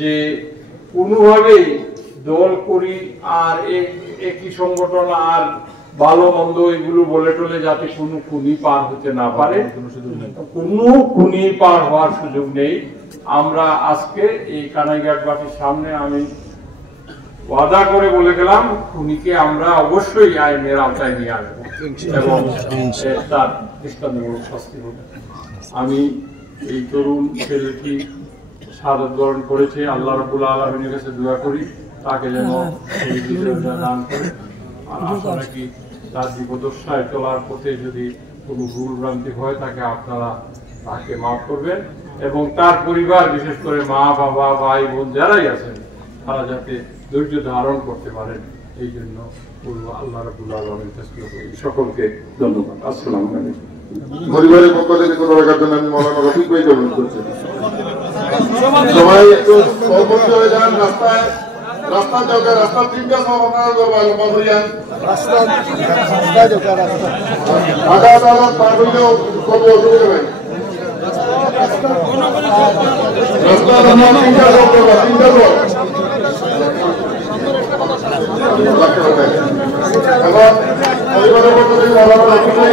যে কোনোভাবেই দল করি আর একই সংগঠন আর ভালো মন্দ এগুলো বলে টলে যাতে কোনো খুনি পার হতে না পারে, কোনো খুনি পার হওয়ার সুযোগ নেই। আমরা আজকে এই কানাইঘাটবাসীর সামনে আমি ওয়াদা করে বলে গেলাম, খুনিকে আমরা অবশ্যই আইনের আওতায় নিয়ে আসবো এবং তার দৃষ্টান্তমূলক শাস্তি হবে। আমি এই তরুণ ছেলেটি শাহাদাত বরণ করেছে, আল্লাহ রাব্বুল আলামিনের কাছে দোয়া করি তাকে যেন এই বিজয়টা দান করে। আর আশা রাখি তার বিপদশায় চলার পথে যদি কোনো ভুল ভ্রান্তি হয় তাকে মাফ করবেন এবং তার পরিবার, বিশেষ করে মা বাবা ভাই বোন যারাই আছেন, তারা যাতে ধৈর্য ধারণ করতে পারেন, এই জন্য আল্লাহ রাব্বুল আলামিনের কাছে সকলকে ধন্যবাদ। আসসালামু আলাইকুম। পরিবারের পক্ষ থেকে কোনো রাখার জন্য আমি মৌলানা রফিক ভাইকে অনুরোধ করছি, সবাই একটু সর্বোচ্চ হয়ে যান। রাস্তার তিনটা সব আপনারা লম্বা করিয়ান, আধা আদালত পার হইলেও কোনো অসুবিধা নেই। রাস্তার তিনটা সব করবা, তিনটা সব এখন পরিবারের পক্ষ থেকে মৌলানা রফিক ভাই